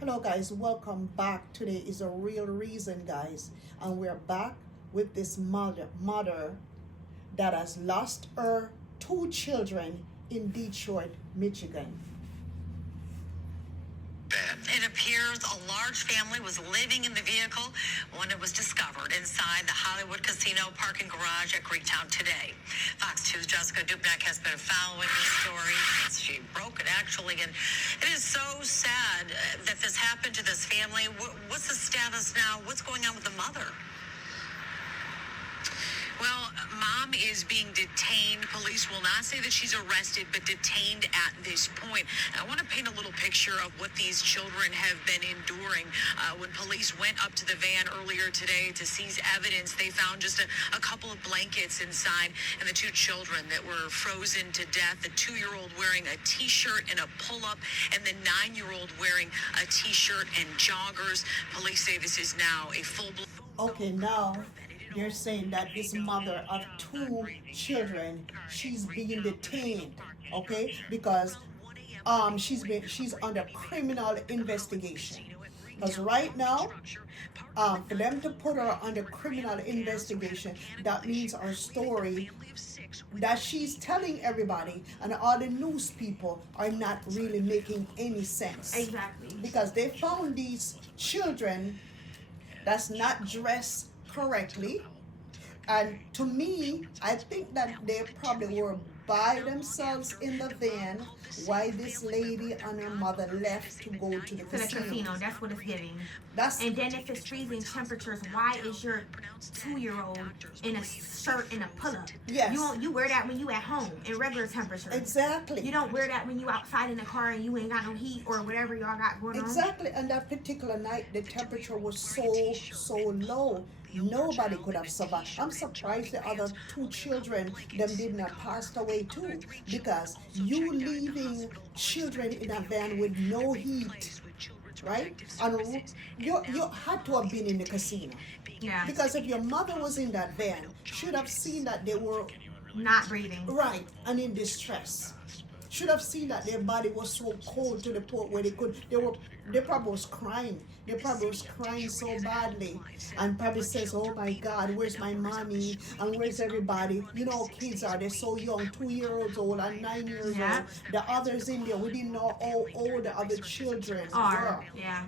Hello guys, welcome back. Today is a real reason, guys, and we're back with this mother that has lost her two children in Detroit, Michigan. It appears a large family was living in the vehicle when it was discovered inside the Hollywood Casino parking garage at Greektown today. Fox 2's Jessica Dubnak has been following this story. She broke it, actually, and it is so sad that this happened to this family. What's the status now? What's going on with the mother? Well, mom is being detained. Police will not say that she's arrested, but detained at this point. I want to paint a little picture of what these children have been enduring. When police went up to the van earlier today to seize evidence, they found just a couple of blankets inside and the two children that were frozen to death. The 2-year-old wearing a T-shirt and a pull-up, and the 9-year-old wearing a T-shirt and joggers. Police say this is now a full-blown... Okay, now they're saying that this mother of two children, she's being detained, okay, because she's under criminal investigation. Because right now, for them to put her under criminal investigation, that means her story that she's telling everybody and all the news people are not really making any sense. Exactly. Because they found these children that's not dressed correctly, and to me, I think that they probably were by themselves in the van while this lady and her mother left to go to the casino. That's what it's giving. That's and then if it's freezing temperatures, why is your 2-year-old in a shirt and a pull-up? Yes. You wear that when you at home in regular temperatures. Exactly. You don't wear that when you outside in the car and you ain't got no heat or whatever y'all got going on. Exactly. And that particular night, the temperature was so low. Nobody could have survived. I'm surprised the other two children, them did not pass away too, because you leaving children in a van with no heat, right? And you had to have been in the casino. Yeah. Because if your mother was in that van, should have seen that they were not breathing. Right, and in distress. Should have seen that their body was so cold to the point where they probably was crying. They probably was crying so badly, and probably says, "Oh my God, where's my mommy? And where's everybody?" You know, kids they're so young, 2-year-olds old and 9 years old. The others in there, we didn't know how old the other children were. Yeah.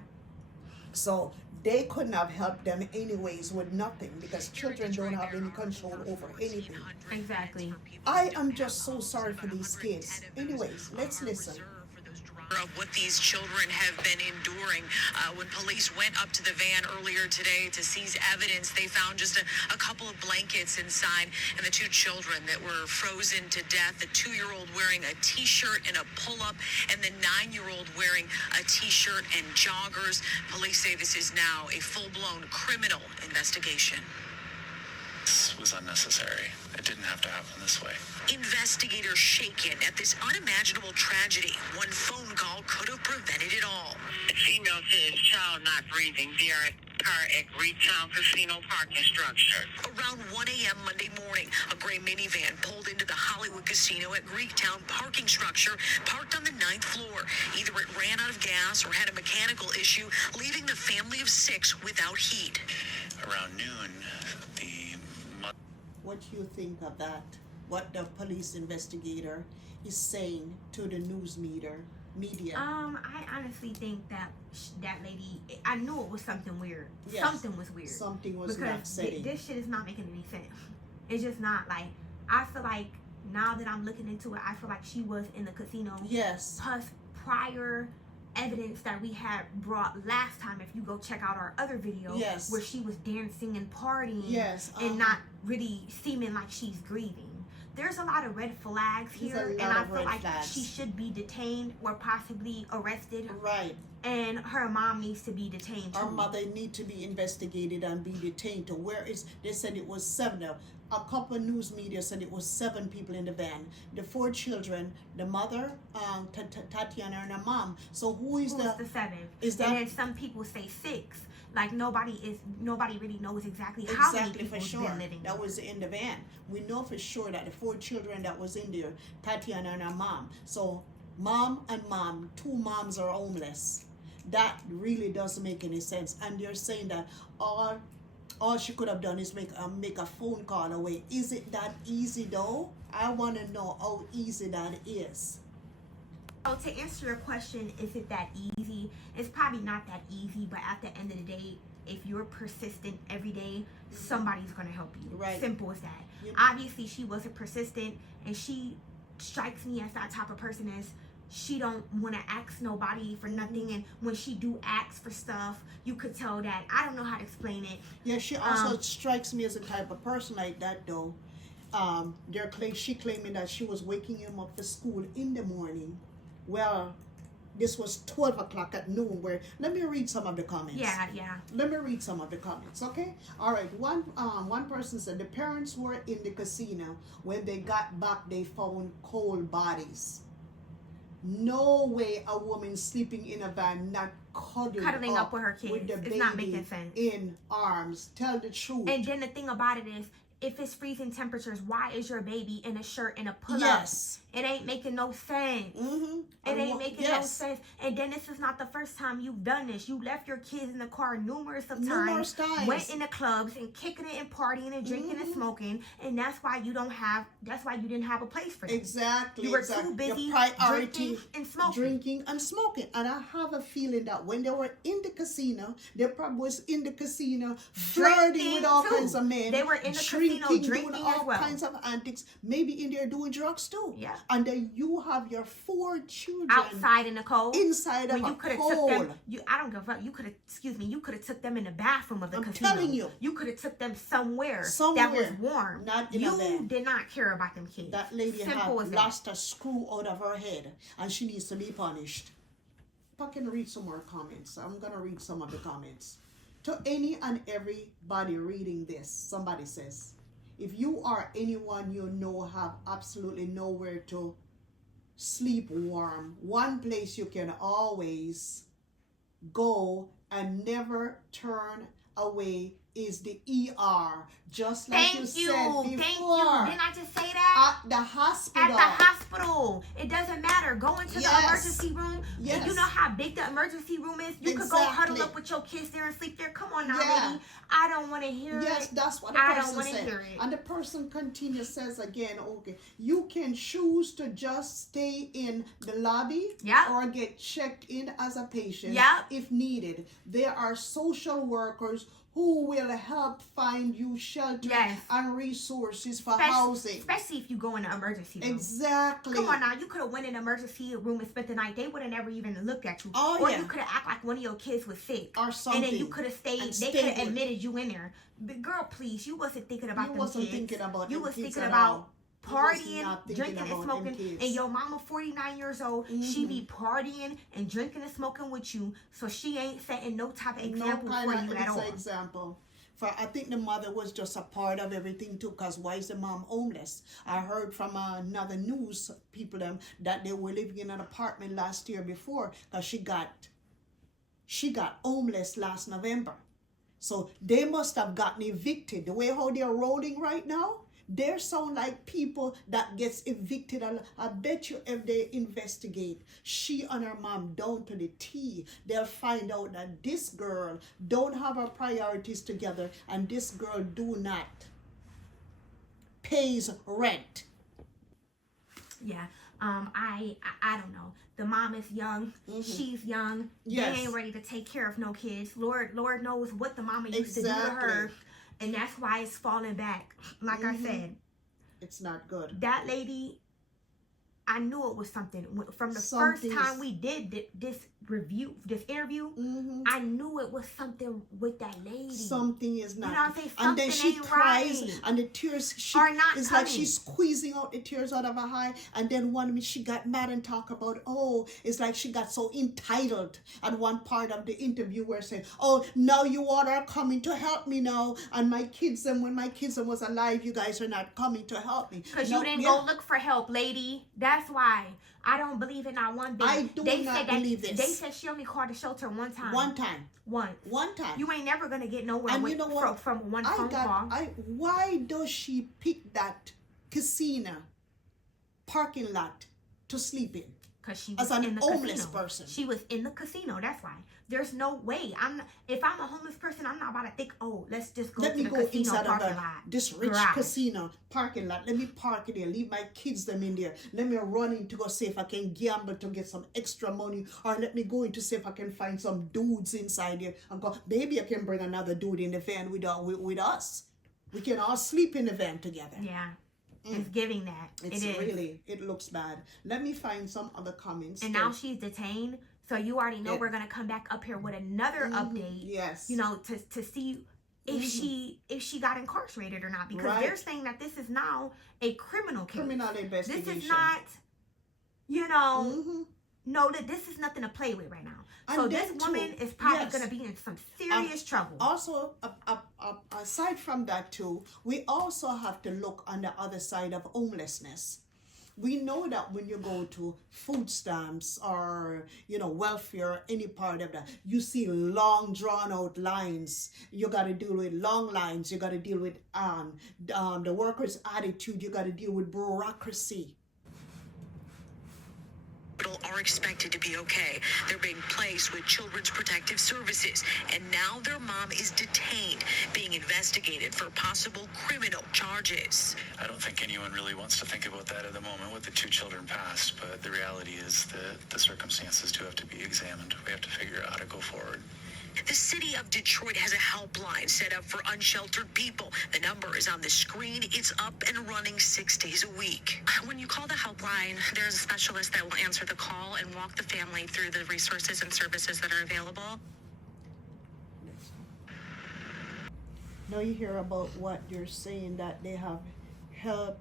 So they couldn't have helped them anyways with nothing, because children don't have any control over anything. Exactly. I am just so sorry for these kids. Anyways, let's listen. Of what these children have been enduring. When police went up to the van earlier today to seize evidence, they found just a couple of blankets inside and the two children that were frozen to death. The 2-year-old wearing a T-shirt and a pull-up, and the 9-year-old wearing a T-shirt and joggers. Police say this is now a full-blown criminal investigation. This was unnecessary. It didn't have to happen this way. Investigators shaken at this unimaginable tragedy. One phone call could have prevented it all. The female says child not breathing. They are at the car at Greektown Casino parking structure. Around 1 a.m. Monday morning, a gray minivan pulled into the Hollywood Casino at Greektown parking structure, parked on the 9th floor. Either it ran out of gas or had a mechanical issue, leaving the family of 6 without heat. Around noon, What do you think of that? What the police investigator is saying to the news media? I honestly think that that lady, I knew it was something weird. Yes. Something was weird. Something was because not setting. This shit is not making any sense. It's just not like, I feel like now that I'm looking into it, I feel like she was in the casino. Yes. Plus prior evidence that we had brought last time, if you go check out our other video, yes, where she was dancing and partying, yes, and not really seeming like she's grieving. There's a lot of red flags here, and I feel like she should be detained or possibly arrested. Right. And her mom needs to be detained too. Her mother need to be investigated and be detained. They said it was 7. A couple of news media said it was 7 people in the van. The 4 children, the mother, Tatiana, and her mom. So who's the 7th? Is that? And then some people say 6. Like nobody really knows exactly how many people for sure. been living That was in the van. We know for sure that the 4 children that was in there, Tatiana and her mom. So mom and mom, 2 moms are homeless. That really doesn't make any sense. And they're saying that all she could have done is make a phone call away. Is it that easy though? I want to know how easy that is. So to answer your question, is it that easy? It's probably not that easy, but at the end of the day, if you're persistent every day, somebody's going to help you. Right. Simple as that. Yep. Obviously, she wasn't persistent, and she strikes me as that type of person as she don't want to ask nobody for nothing, and when she do ask for stuff, you could tell that, I don't know how to explain it. Yeah, she also strikes me as a type of person like that though. She claiming that she was waking him up for school in the morning. Well, this was 12 o'clock at noon. Let me read some of the comments. Yeah. Let me read some of the comments, okay? All right. One person said the parents were in the casino. When they got back, they found cold bodies. No way a woman sleeping in a van, not cuddling up with her kids. with the It's baby not making sense. in arms. Tell the truth. And then the thing about it is, if it's freezing temperatures, why is your baby in a shirt and a pull-up? Yes. It ain't making no sense. Mm-hmm. It ain't making no sense. And then this is not the first time you've done this. You left your kids in the car numerous times. Went in the clubs and kicking it and partying and drinking and smoking. And that's why you didn't have a place for them. Exactly. You were too busy drinking and smoking. And I have a feeling that when they were in the casino, they probably was in the casino flirting with all kinds of men. They were in the casino drinking doing all as well. kinds of antics. Maybe in there doing drugs too. Yeah. And then you have your 4 children outside in the cold. Inside of when a you could have cold. took them. I don't give up. You could have took them in the bathroom of the casino. I'm telling you. You could have took them somewhere that was warm. Not in a van. You did not care about them kids. That lady Simple as had lost a screw out of her head, and she needs to be punished. If I can read some more comments, I'm gonna read some of the comments. To any and everybody reading this, somebody says, if you or anyone you know have absolutely nowhere to sleep warm, one place you can always go and never turn away is the ER. Just like you said before. Thank you. Didn't I just say that? At the hospital. At the hospital. It doesn't matter. Go into the emergency room. Yes. And you know how big the emergency room is? You could go huddle up with your kids there and sleep there. Come on now, lady. I don't want to hear it. Yes, that's what the I person don't want to said. hear it. And the person continues, says again, okay, you can choose to just stay in the lobby or get checked in as a patient if needed. There are social workers who will help find you shelter and resources for housing. Especially if you go in the emergency room. Exactly. Come on now, you could have went in the emergency room and spent the night. They would have never even looked at you. Or you could have acted like one of your kids was sick. Or something. And then you could have stayed. They could have admitted you in there. But girl, please, you wasn't thinking about them kids. You was thinking about partying, drinking and smoking, and your mama 49 years old, she be partying and drinking and smoking with you, so she ain't setting no type of example for you at all. Example. For I think the mother was just a part of everything too, because why is the mom homeless? I heard from another news people that they were living in an apartment last year before, because she got homeless last November. So they must have gotten evicted. The way how they're rolling right now, they sound like people that gets evicted. I bet you if they investigate she and her mom down to the T, they'll find out that this girl don't have her priorities together, and this girl do not pays rent. Yeah. I don't know. The mom is young. She's young. They ain't ready to take care of no kids. Lord knows what the mama used to do to her. And that's why it's falling back. Like I said. It's not good. That lady, I knew it was something. From the first time we did this interview, I knew it was something with that lady. Something is not. You know what I'm saying? And then she cries, and the tears are not it's like she's squeezing out the tears out of her eye. And then one minute she got mad and talk about, it's like she got so entitled at one part of the interview where saying, now you all are coming to help me now, and my kids, and when my kids was alive, you guys are not coming to help me. Because you didn't go look for help, lady. That's why. I don't believe it not one bit. I do not believe this. They said she only called the shelter one time. One time. You ain't never going to get nowhere from one phone call. Why does she pick that casino parking lot to sleep in? Because she was as an in the homeless casino. person. She was in the casino. That's why. There's no way. If I'm a homeless person, I'm not about to think, oh, let's just go to the casino parking lot. This rich casino parking lot. Let me park it there. Leave my kids them in there. Let me run in to go see if I can gamble to get some extra money. Or let me go in to see if I can find some dudes inside there. And go, maybe I can bring another dude in the van with us. We can all sleep in the van together. Yeah. It's giving that. It looks bad. Let me find some other comments. And now she's detained. So you already know we're going to come back up here with another update. Yes. You know, to see if she got incarcerated or not. Because they're saying that this is now a criminal case. Criminal investigation. This is not, you know, no, that this is nothing to play with right now. So and this woman is probably going to be in some serious trouble. Also, aside from that too, we also have to look on the other side of homelessness. We know that when you go to food stamps or, you know, welfare or any part of that, you see long drawn out lines. You got to deal with long lines. You got to deal with the workers' attitude. You got to deal with bureaucracy. Are expected to be okay. They're being placed with Children's Protective Services, and now their mom is detained, being investigated for possible criminal charges. I don't think anyone really wants to think about that at the moment with the 2 children passed, but the reality is that the circumstances do have to be examined. We have to figure out how to go forward. The city of Detroit has a helpline set up for unsheltered people. The number is on the screen. It's up and running 6 days a week. When you call the helpline, there's a specialist that will answer the call and walk the family through the resources and services that are available. Now you hear about what you're saying, that they have help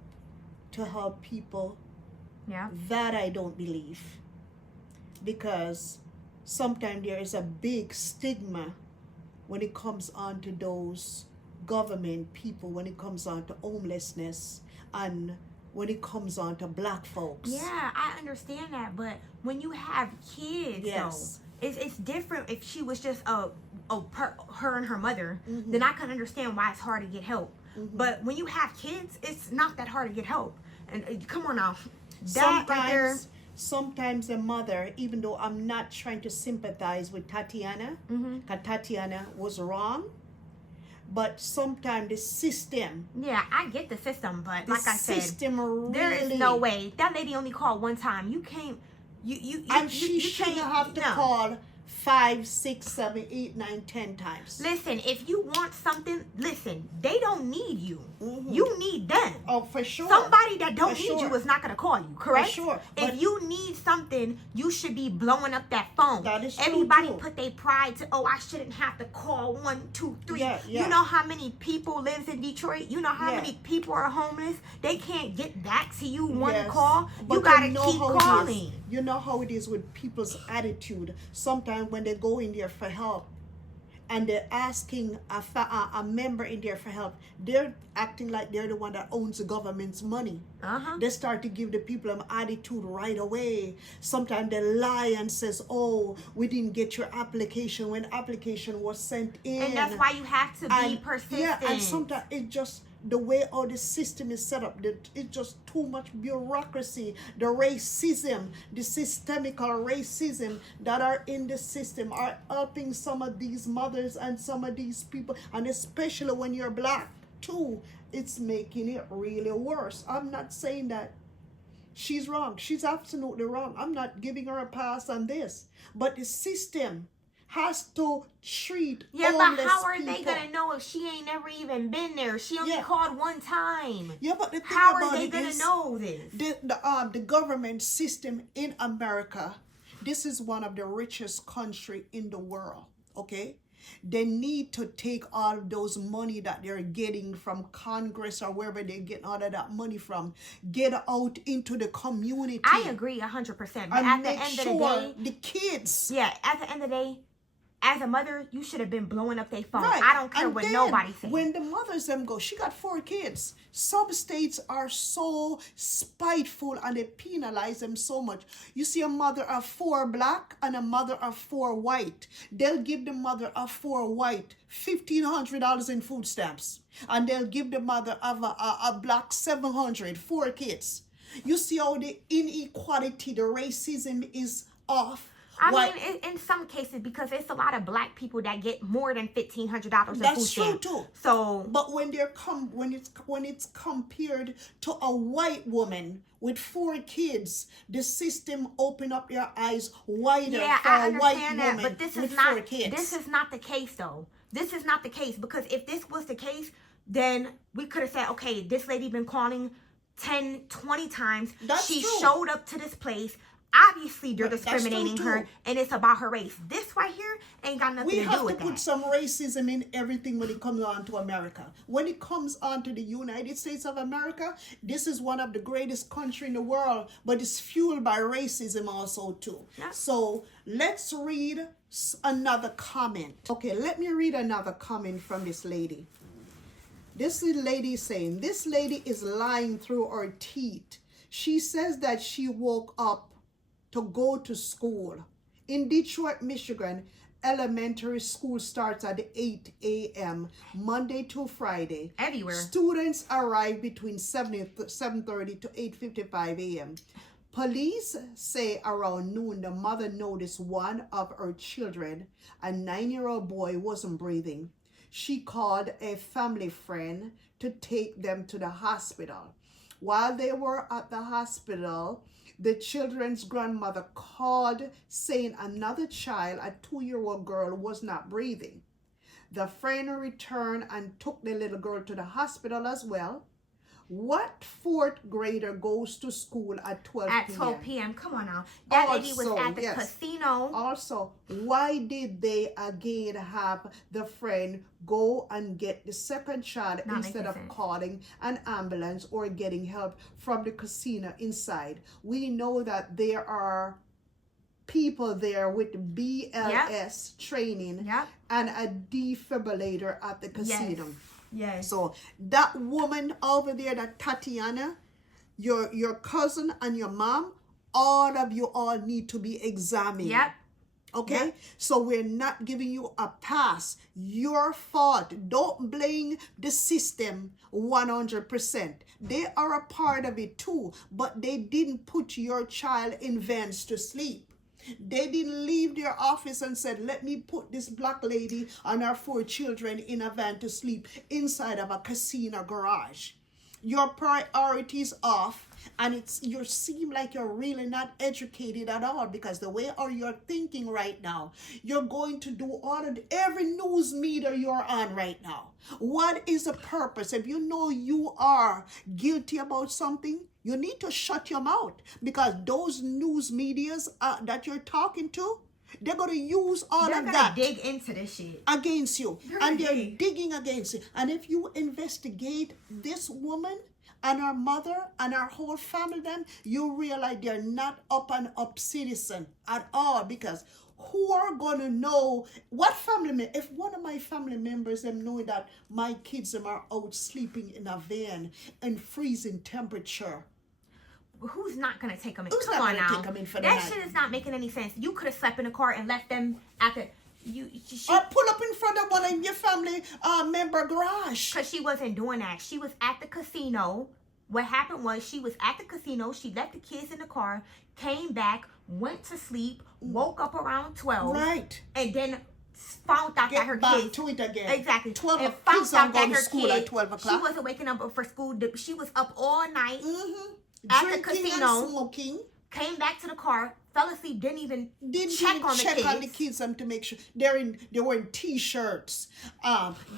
to help people. Yeah. That I don't believe. Because sometimes there is a big stigma when it comes on to those government people, when it comes on to homelessness, and when it comes on to black folks. Yeah, I understand that, but when you have kids, though, it's different. If she was just her and her mother, then I can understand why it's hard to get help. But when you have kids, it's not that hard to get help. And come on now, that right there. Sometimes a mother, even though I'm not trying to sympathize with Tatiana, because Tatiana was wrong, but sometimes the system. Yeah, I get the system, but like I said, really, there is no way. That lady only called one time. You can't. She shouldn't have to call 5, 6, 7, 8, 9, 10 times. Listen, if you want something, listen, they don't need you. You need them. Oh, for sure. Somebody that don't need you is not going to call you, correct? For sure. If you need something, you should be blowing up that phone. That is true. Everybody too. Put their pride to, I shouldn't have to call 1, 2, 3. Yeah. You know how many people lives in Detroit? You know how many people are homeless? They can't get back to you one call. But you got to keep calling. You know how it is with people's attitude. Sometimes when they go in there for help and they're asking a member in there for help, they're acting like they're the one that owns the government's money. They start to give the people an attitude right away. Sometimes they lie and says, oh, we didn't get your application when application was sent in. And that's why you have to be persistent. Yeah, and sometimes it just, the way all the system is set up, it's just too much bureaucracy. The racism, the systemical racism that are in the system are helping some of these mothers and some of these people, and especially when you're black too, it's making it really worse. I'm not saying that she's wrong. She's absolutely wrong. I'm not giving her a pass on this. But the system has to treat homeless but how are people. they gonna know if she ain't never even been there? She only called one time. Yeah, but the thing how about are they it gonna is, know this? The government system in America, this is one of the richest country in the world. Okay, they need to take all of those money that they're getting from Congress or wherever they're getting all of that money from, get out into the community. I agree 100%. But at the end of the day, the kids. Yeah, at the end of the day, as a mother, you should have been blowing up their phone. Right. I don't care and what then, nobody says. When the mothers them go, she got 4 kids. Some states are so spiteful and they penalize them so much. You see a mother of 4 black and a mother of 4 white. They'll give the mother of 4 white $1,500 in food stamps. And they'll give the mother of a black $700, 4 kids. You see how the inequality, the racism is off. I mean, in some cases, because it's a lot of black people that get more than $1,500 in food stamps. That's true too. So, but when it's compared to a white woman with 4 kids, the system open up their eyes wider for a white woman but this with is not 4 kids. This is not the case, though. This is not the case, because if this was the case, then we could have said, okay, this lady been calling 10, 20 times. She showed up to this place. Obviously, they're discriminating her, and it's about her race. This right here ain't got nothing to do with that. We have to put some racism in everything when it comes on to America. When it comes on to the United States of America, this is one of the greatest countries in the world, but it's fueled by racism also too. Yeah. So let's read another comment. Okay, let me read another comment from this lady. This lady is saying, this lady is lying through her teeth. She says that she woke up to go to school. In Detroit, Michigan, elementary school starts at 8 a.m. Monday to Friday. Everywhere. Students arrive between 7:30 to 8:55 a.m. Police say around noon the mother noticed one of her children, a 9-year-old boy, wasn't breathing. She called a family friend to take them to the hospital. While they were at the hospital, the children's grandmother called saying another child, a 2-year-old girl, was not breathing. The friend returned and took the little girl to the hospital as well. What 4th grader goes to school at 12 p.m.? At 12 p.m. Come on now. That lady was at the casino. Also, why did they again have the friend go and get the second child instead of calling an ambulance or getting help from the casino inside? We know that there are people there with BLS training and a defibrillator at the casino. Yes. So that woman over there, that Tatiana, your cousin and your mom, all of you all need to be examined. Yep. Okay? Yep. So we're not giving you a pass. Your fault. Don't blame the system 100%. They are a part of it too, but they didn't put your child in vans to sleep. They didn't leave their office and said, let me put this black lady and her 4 children in a van to sleep inside of a casino garage. Your priorities off, and you seem like you're really not educated at all, because the way you're thinking right now, you're going to do every news media you're on right now. What is the purpose? If you know you are guilty about something, you need to shut your mouth, because those news medias that you're talking to, they're going to use all of that. They're going to dig into this shit against you. They're digging against you. And if you investigate this woman and her mother and her whole family, then you realize they're not up and up citizen at all, because who are going to know what family? If one of my family members them know that my kids them are out sleeping in a van in freezing temperature, who's not going to take them in? Who's Come not on going to now. take them in for that night? shit is not making any sense. You could have slept in the car and left them at the... Or pull up in front of one of your family member garage. Because she wasn't doing that. She was at the casino. What happened was she was at the casino. She left the kids in the car, came back, went to sleep, woke up around 12. Right. And then found out that her kids... to it again. Exactly. 12 and found kids out don't that go to her school kids, at 12 o'clock. She wasn't waking up for school. She was up all night at the Drinking casino. And smoking. Came back to the car, fell asleep, didn't even check on the kids and to make sure they were in t-shirts,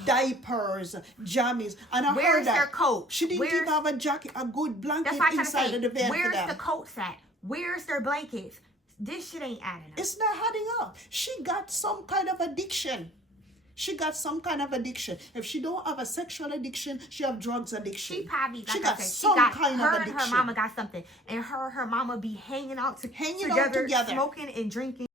diapers, jammies, and where's their coat? She didn't even have a jacket, a good blanket inside of the van. Where's for them. the coats at? Where's their blankets? This shit ain't adding up. It's not adding up. She got some kind of addiction. If she don't have a sexual addiction, she have drugs addiction. She probably, like got some kind of addiction. Her mama got something, and her mama be hanging out together, smoking and drinking.